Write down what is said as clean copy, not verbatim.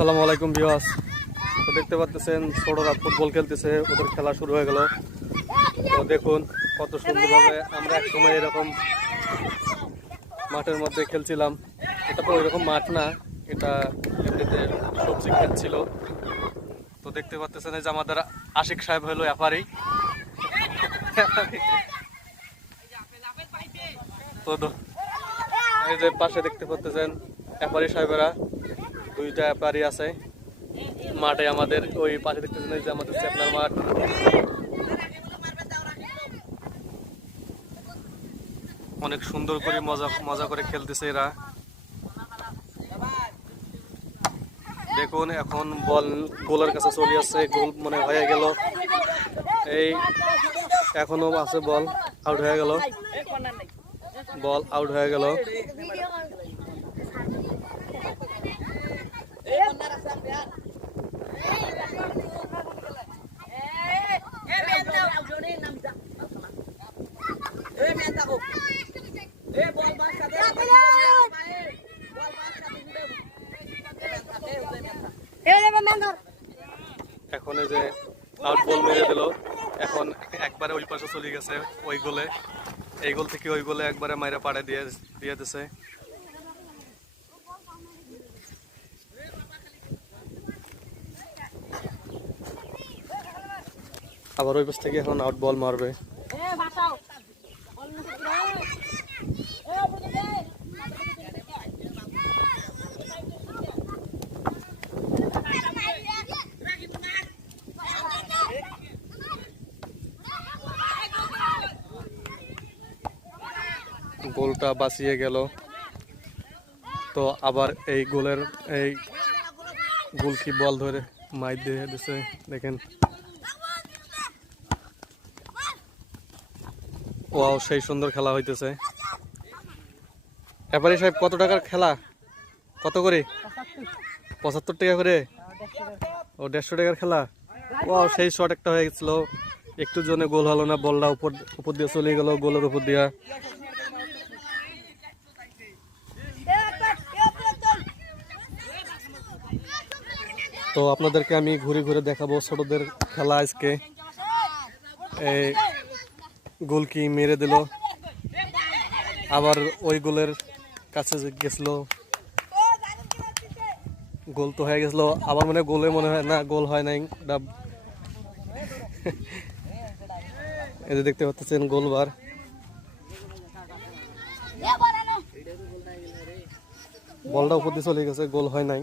আসসালামু আলাইকুম ভিউয়ার্স। তো দেখতে পাচ্ছেন ছোটরা ফুটবল খেলতেছে, ওদের খেলা শুরু হয়ে গেল। তো দেখুন কত সুন্দরভাবে আমরা এক সময় এরকম মাঠের মধ্যে খেলছিলাম। এটা তো ওইরকম মাঠ না, এটা এমনিতে সবজি ক্ষেত ছিল। তো দেখতে পাচ্ছেন এই যে আমাদের আশিক সাহেব হলো এপারেই। তো এই যে পাশে দেখতে পাচ্ছেন এপারি সাহেবেরা, দুইটা এপারি আছে মাঠে। আমাদের ওই পাশে দেখতেছেন যে আমাদের চেপনার মাঠ। অনেক সুন্দর করে মজা করে খেলতেছে এরা। দেখুন এখন বল গোলের কাছে চলে আসছে, গোল মনে হয়ে গেল। এই এখনো আছে, বল আউট হয়ে গেল, বল আউট হয়ে গেল। এখন এই যে আউট বল মেরে দিল, এখন একবারে ওই পাশে চলে গেছে ওই গোলে। এই গোল থেকে ওই গোলে একবারে মাইরা পাড়ে দিয়ে দিছে। আবার ওই পাশ থেকে এখন আউট বল মারবে। গোলটা বাঁচিয়ে গেল। তো আবার এই গোলের এই গোলকি বল ধরে মাইর দিয়ে দিচ্ছে, দেখেন। ওয়াও, সেই সুন্দর খেলা হইতেছে। এবারে সাহেব কত টাকার খেলা, কত করে? 75 টাকা করে। ও 150 টাকার খেলা। ওয়াও, সেই শট একটা হয়ে গেছিল, একটু জনে গোল হলো না, বলটা উপর দিয়ে চলে গেল গোলের উপর দিয়া। তো আপনাদেরকে আমি ঘুরে ঘুরে দেখাবো ছোটদের খেলা আজকে। এই গোলকি মেরে দিল, আবার ওই গোলের কাছে গেছিল, গোল তো হয়ে গেছিল। আবার গোলে মনে হয় না, গোল হয় নাই। এই যে দেখতে পাচ্ছেন গোলবার, বলটা উপর দিয়ে চলে গেছে, গোল হয় নাই।